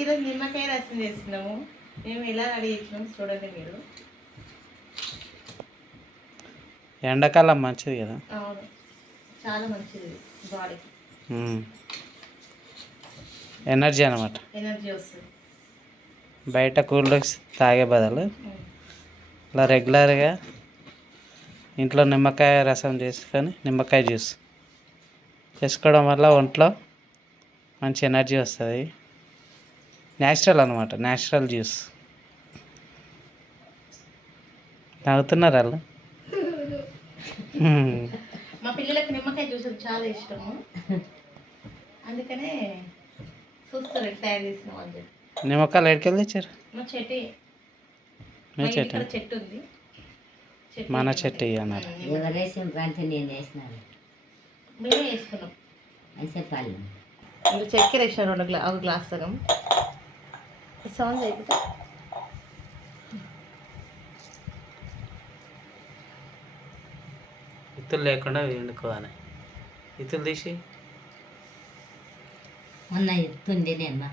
ఈరోజు నిమ్మకాయ రసం చేస్తున్నాము. మేము ఎలా రెడీ చేసినాము చూడండి మీరు. ఎండాకాలం మంచిది కదా. అవును, చాలా మంచిది బాడీకి. ఎనర్జీ అనమాట. ఎనర్జీ వస్తుంది. బయట కూల్ డ్రింక్స్ తాగే బదులు ఇలా రెగ్యులర్గా ఇంట్లో నిమ్మకాయ రసం చేసుకొని నిమ్మకాయ జ్యూస్ చేసుకోవడం వల్ల ఒంట్లో మంచి ఎనర్జీ వస్తుంది. న్యాచురల్ అనమాట, న్యాచురల్ జ్యూస్. తాగుతున్నారు వాళ్ళు. మా పిల్లలకు నిమ్మకాయ జ్యూస్ చాలా ఇష్టము, అందుకనే చూస్తారు తయారు చేసిన వాళ్ళు. నిమ్మకాయలు ఎక్కడికి తెచ్చారు? మా చెట్టు, మీ చెట్టు, చెట్టు ఉంది. మన చెట్టు అన్నారు. మేమే వేసుకున్నాం. చెప్పాలి ఇంకా చక్కెర వేసిన ఒక గ్లాస్ సగం. సౌండ్ అయిపోతా ఇత్తులు లేకుండా వండుకోవాలి. ఇత్తులు తీసి మొన్న ఎత్తుంది నేను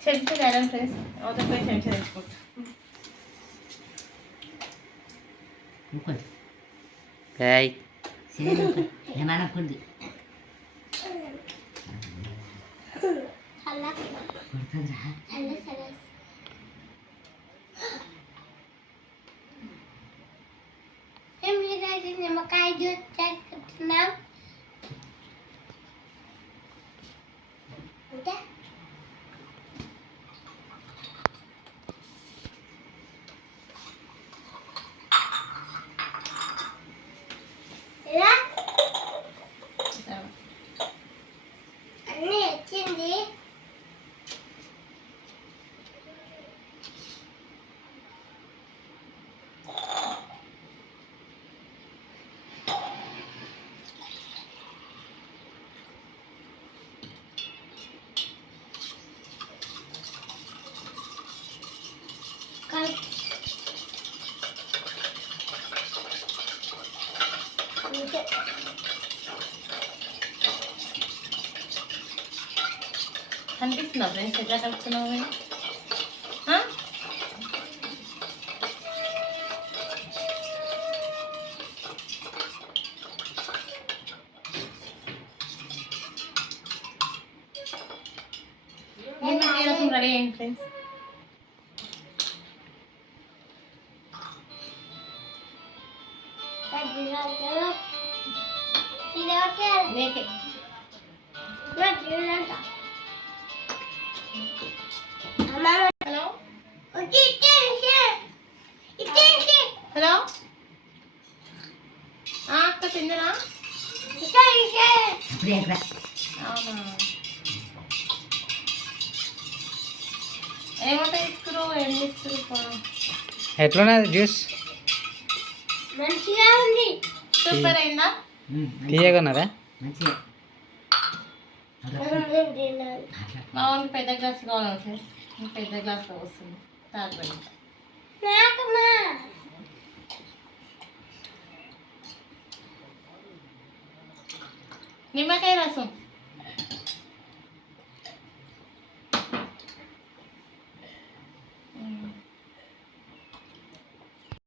చెంచా వేయడం ఫ్రెండ్స్. అవతల పోయి చెంచా తెచ్చుకుంటా. ఏమనకుంది నిమ్మకాయ జ్యూస్ చేసుకుంటున్నాం. అన్నీ వచ్చింది. కనిపిస్తుందా ఫ్రెండ్స్ ఎట్లా కలుపుతున్నావు? నిమ్మకాయ రసం రెడీ అయింది ఫ్రెండ్స్. నీకే హలో హలో అక్క తిందరా? అవునా, ఏమంట తీసుకురు? ఏం తీసుకురు? ఎట్లున్నది జ్యూస్? మంచిగా ఉంది. సూపర్ అయిందా? తీయగా ఉన్నదా? మంచిగా. మా వాళ్ళకి పెద్ద గ్లాస్ కావాలి, పెద్ద గ్లాస్లో వస్తుంది తాగబడి. నిమ్మకాయ రసం